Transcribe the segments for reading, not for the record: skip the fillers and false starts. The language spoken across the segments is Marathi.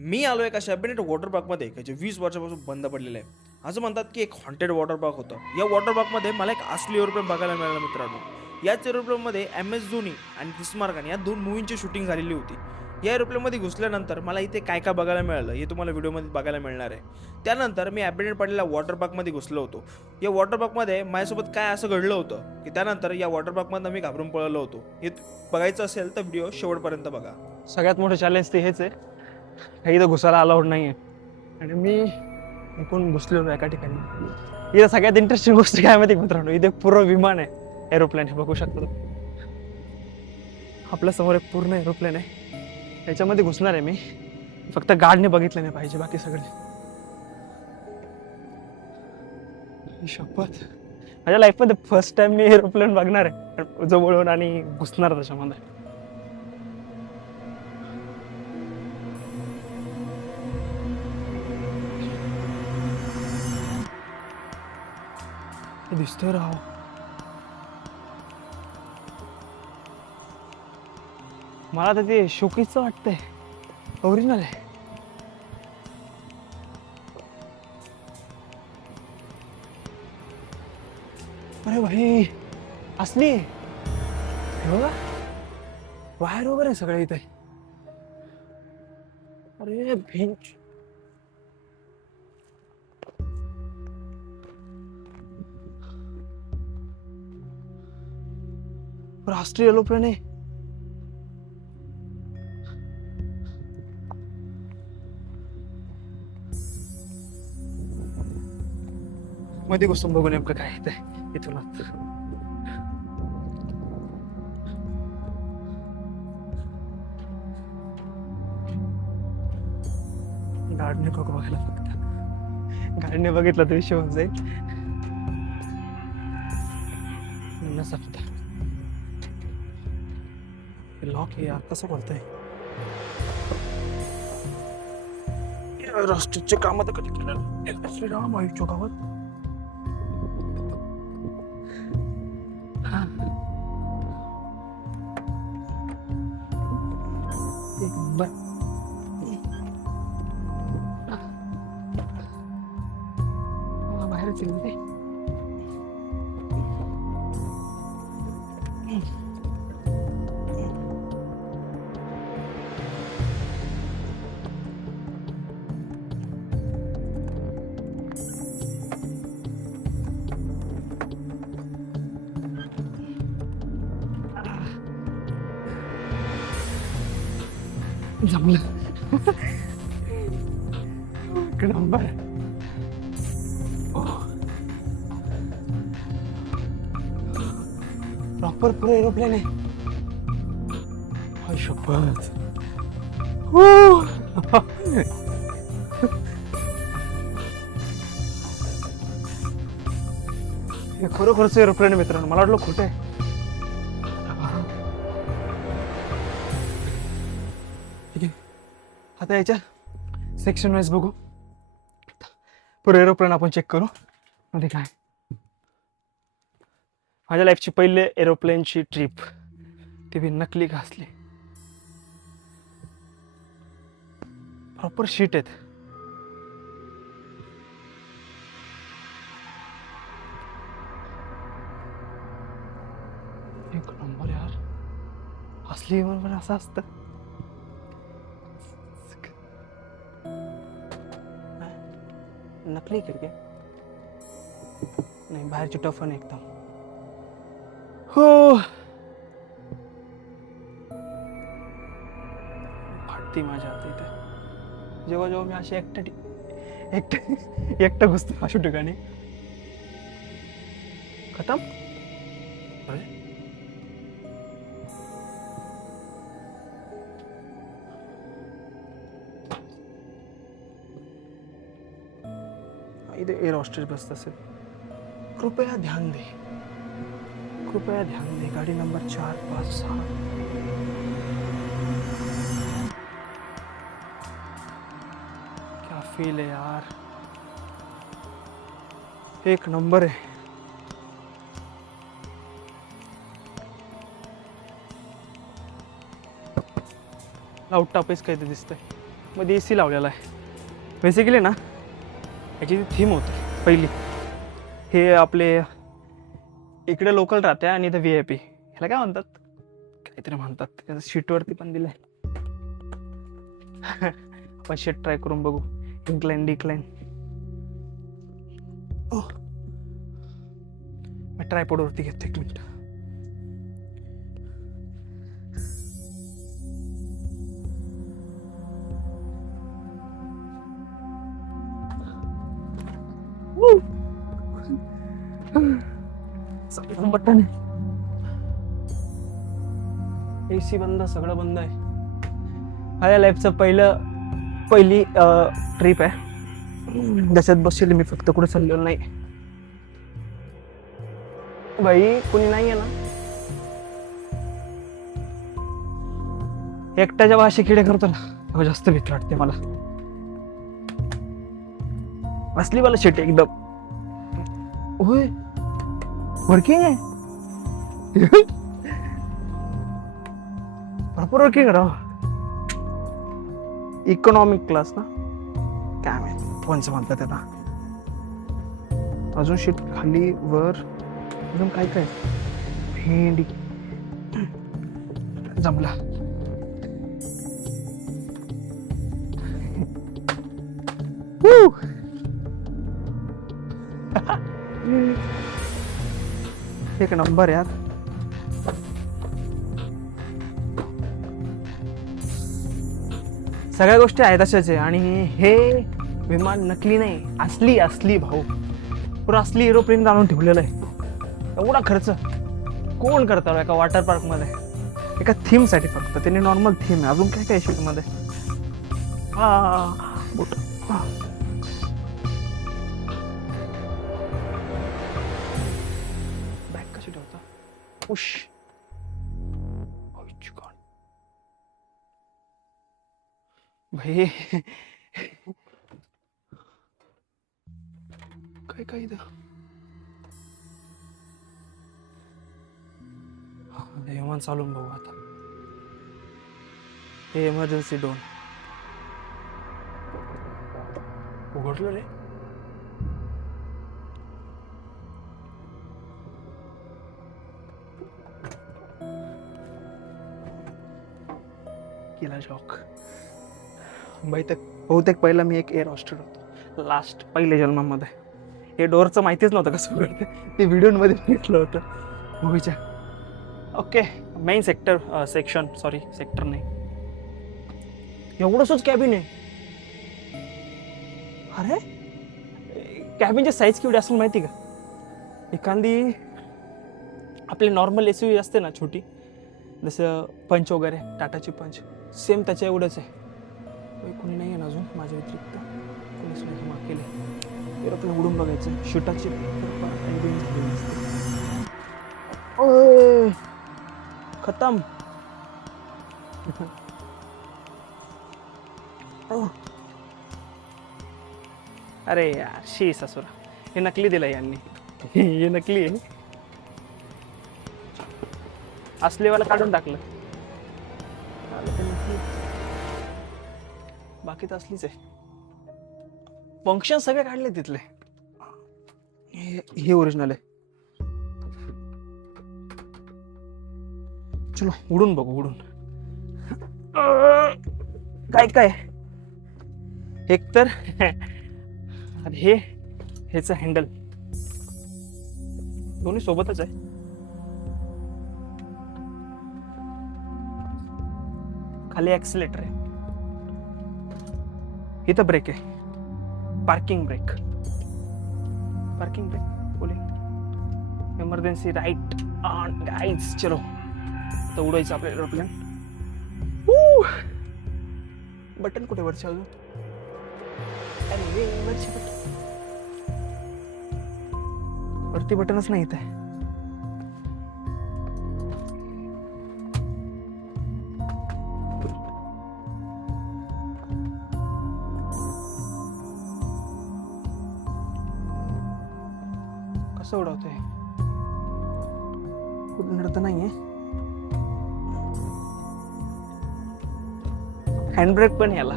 मी आलो एका शॅबिनेट वॉटर पार्कमध्ये जे 20 वर्षापासून बंद पडलेलं आहे. असं म्हणतात की एक हॉन्टेड वॉटर पार्क होतं. या वॉटर पार्कमध्ये मला एक असली एरोप्लेन बघायला मिळालं मित्रांनो. याच एरोप्लेनमध्ये एम.एस. धोनी आणि क्रिस खान या 2 मूव्हींची शूटिंग झालेली होती. या एरोप्लेनमध्ये घुसल्यानंतर मला इथे काय बघायला मिळालं हे तुम्हाला व्हिडिओमध्ये बघायला मिळणार आहे. त्यानंतर मी ॲबिनेट पडलेल्या वॉटर पार्कमध्ये घुसलो होतो. या वॉटर पार्कमध्ये माझ्यासोबत काय असं घडलं होतं की त्यानंतर या वॉटर पार्कमधनं मी घाबरून पळालो होतो. हे बघायचं असेल तर व्हिडिओ शेवटपर्यंत बघा. सगळ्यात मोठं चॅलेंज ते हेच आहे, काही इथं घुसायला अलाउड नाही आहे. आणि मी इकडून घुसलेलो एका ठिकाणी. इथं सगळ्यात इंटरेस्टिंग गोष्ट काय माहिती मित्रांनो, इथे पूर्ण विमान आहे, एरोप्लेन. हे बघू शकता तुम्ही. आपल्या समोर एक पूर्ण एरोप्लेन आहे, याच्यामध्ये घुसणार आहे मी. फक्त गार्डने बघितलं नाही पाहिजे, बाकी सगळे. शपथ, माझ्या लाईफमध्ये फर्स्ट टाइम मी एरोप्लेन बघणार आहे जवळून आणि घुसणार त्याच्यामध्ये. दिसतोय राव. मला तर ते शोकेसचं वाटतंय, ओरिजिनल आहे. अरे भाई, असली हे बघा, वायर वगैरे सगळे इथे. अरे भिंच, राष्ट्रीय एरोप्लेन आहे. मध्ये घुसून बघू नेमकं काय येत आहे इथूनच. गाडीने नको बघायला, फक्त गाडीने बघितलं तर विषय होऊन जाईल. नसतं लॉक हे यार कसं बोलतंय. रस्त्याचे काम तर कधी केलं श्रीराम आयुष्य गावात. एक नंबर. बाहेरच येईल ते. जमलं. एक नंबर. प्रॉपर पुरं एरोप्लेन आहे. हाय शपथ. हे खरोखरच एरोप्लेन आहे मित्रांनो, मला वाटलं खोटं आहे. ठीक आहे, आता याच्या सेक्शन वाईज बघू. पुढे एरोप्लेन आपण चेक करू मध्ये काय. माझ्या लाईफची पहिले एरोप्लेनची ट्रिप, ती बी नकली घासली. प्रॉपर शीट आहेत. एक नंबर यार, असली बरोबर असं असतं. नकली खिडकी नाही, बाहेरची टफन एकदम. हो, फाटती माझ्या हात इथे जेव्हा जेव्हा मी अशी एकटं घुसतो अशा ठिकाणी. खतम. अरे इथे एअर हॉस्टेज बसत असेल. कृपया ध्यान दे, कृपया ध्यान दे. गाडी नंबर 4, 5, 6. क्या फील है यार, एक नंबर आहे. लाऊड टापेस काय ते दिसतंय. मध्ये AC लावलेला आहे. बेसिकली ना याची थीम होती पहिली, हे आपले इकडे लोकल राहते आणि इथं VIP, ह्याला काय म्हणतात, काहीतरी म्हणतात, त्याच्या शीटवरती पण दिलंय. आपण शीट ट्राय करून बघू, इन्क्लाइन डिक्लाइन. मी ट्रायपॉडवरती घेतो, 1 मिनिट. बटन AC बंद, सगळं बंद आहे. माझ्या लाईफचं पहिली ट्रिप आहे ज्याच्यात बसले मी, फक्त कुठे चाललेलो नाही. बाई कुणी नाही आहे ना, एकट्याच्या भाषे किडे करतो ना, तेव्हा जास्त भीती वाटते मला. असली मला शेट एकदम. होय वर्किंग आहे, भरपूर वर्किंग राव. इकॉनॉमिक क्लास ना, काय माहिती कोणचं म्हणतात त्याला. अजून शीट खाली वर, अजून काय काय, भेंडी जमला. एक नंबर यार. सगळ्या गोष्टी आहेत तशाच आहे. आणि हे विमान नकली नाही, असली भाऊ, पुरा असली एरोप्लेन आणून ठेवलेलं आहे. एवढा खर्च कोण करतात एका वॉटर पार्क मध्ये, एका थीम साठी फक्त. त्याने नॉर्मल थीम आहे, अजून काय काय शूट मध्ये. बॅग कशी ठेवता, उश. भाई काय काय इथं, विमान चालून बघू आता. हे इमर्जन्सी डोन उघडलं रे. केला शॉक. बहुतेक पहिला मी एक एअर हॉस्टेल होतो लास्ट पहिल्या जन्मामध्ये. हे डोअरचं माहितीच नव्हतं कसं उघडते, ते व्हिडिओमध्ये बघितलं होतं मूवीच्या. ओके, मेन सेक्शन सेक्टर नाही, एवढंच कॅबिन आहे. अरे कॅबिनची साईज केवढी असेल माहिती का, एखादी आपली नॉर्मल SUV असते ना छोटी, जसं पंच वगैरे, टाटाची पंच, सेम त्याच्या एवढंच आहे. कोणी नाही आहे ना अजून माझ्या व्यतिरिक्त, कोणीच नाही माग केले. एरोप्लेन उडून बघायचं, शूटाची खतम. अरे यार शी ससुरा, हे नकली दिलं यांनी. हे नकली आहे, असलेवाला काढून टाकलं. बाकी तर असलीच आहे. फंक्शन सगळे काढले तिथले. हे ओरिजिनल आहे. चलो उडून बघू, उडून काय काय. एक तर ह्याचं हँडल दोन्ही सोबतच आहे. खाली ऍक्सिलेटर आहे, इथं ब्रेक आहे, पार्किंग ब्रेक बोले, इमर्जन्सी राईट ऑन गाईज. चलो तर उडायचं आपलं एरोप्लेन. बटन कुठे वरच्या अजून, वरती बटनच नाही इथे. कसं उडवतोय, कुठं तर नाहीये. हँडब्रेक पण याला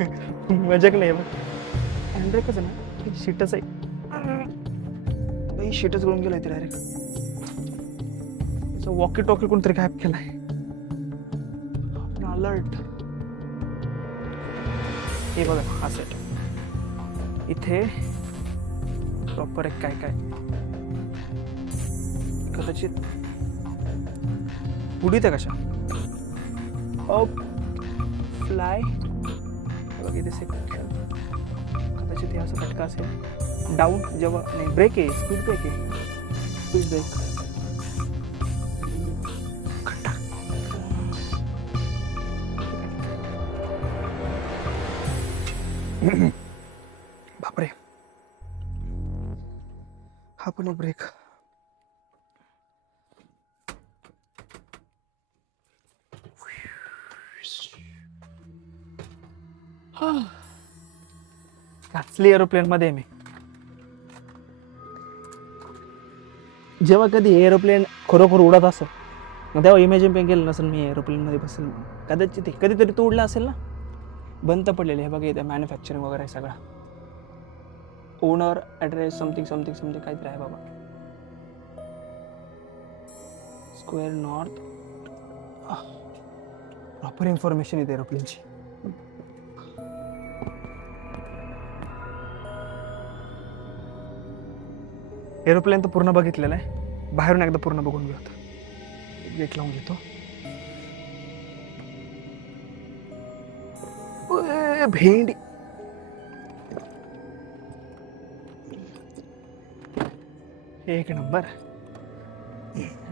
मजाक नाही बघ. हँडब्रेकच आहे ना, शीटच आहे. शीटच गळून गेलाय ते डायरेक्ट. वॉकी टॉकी कोणतरी गायब केलाय. अलर्ट. हे बघा हा सेट. इथे प्रॉपर एक काय काय कदाचित उडीत आहे कशा. अप फ्लाय बघा इथे कदाचित हे असं फटका असेल. डाऊन जेव्हा नाही ब्रेक आहे, स्पीड ब्रेक आहे, स्पीड ब्रेक. बापरे, हा पण ब्रेक. घासली एरोप्लेन मध्ये मी. जेव्हा कधी एरोप्लेन खरोखर उडत असेल तेव्हा इमॅजिन पण केलं नसेल मी एरोप्लेन मध्ये बसेल. कदाचित कधीतरी तो उडला असेल ना. बंद पडलेले हे बघा इथे मॅन्युफॅक्चरिंग वगैरे सगळा. Owner address something something something काहीतरी आहे बाबा. Square north. प्रॉपर इन्फॉर्मेशन येते एरोप्लेनची. एरोप्लेन तर पूर्ण बघितलेलं आहे. बाहेरून एकदा पूर्ण बघून घेऊ. आता गेट लावून घेतो. भेंडी. एक नंबर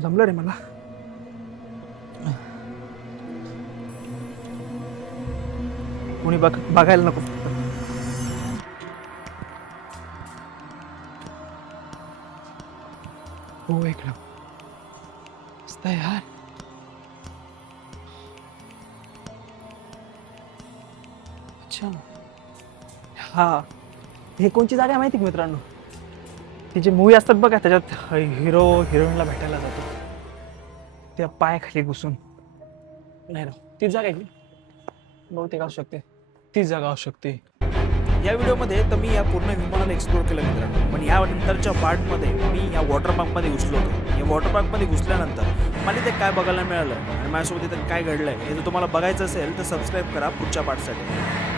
जमलं रे मला. कोणी बघायला नको. हो एक नंबर मस्त आहे यार. अच्छा हा, हे कोणची जागा आहे माहिती का मित्रांनो? तिचे मूवी असतात बघा, त्याच्यात हिरो हिरोईनला भेटायला जातो त्या पायाखाली घुसून. नाही ना तीच जागा आहे की बहुतेक असू शकते. तीच जागा असू शकते. या व्हिडिओमध्ये तर मी या पूर्ण विमानाला एक्सप्लोर केलं मित्रांनो. पण या नंतरच्या पार्टमध्ये मी या वॉटर पार्कमध्ये घुसलो होतो. या वॉटर पार्कमध्ये घुसल्यानंतर मला इथे काय बघायला मिळालं आणि माझ्यासोबत इथे काय घडलंय हे जर तुम्हाला बघायचं असेल तर सबस्क्राईब करा पुढच्या पार्टसाठी.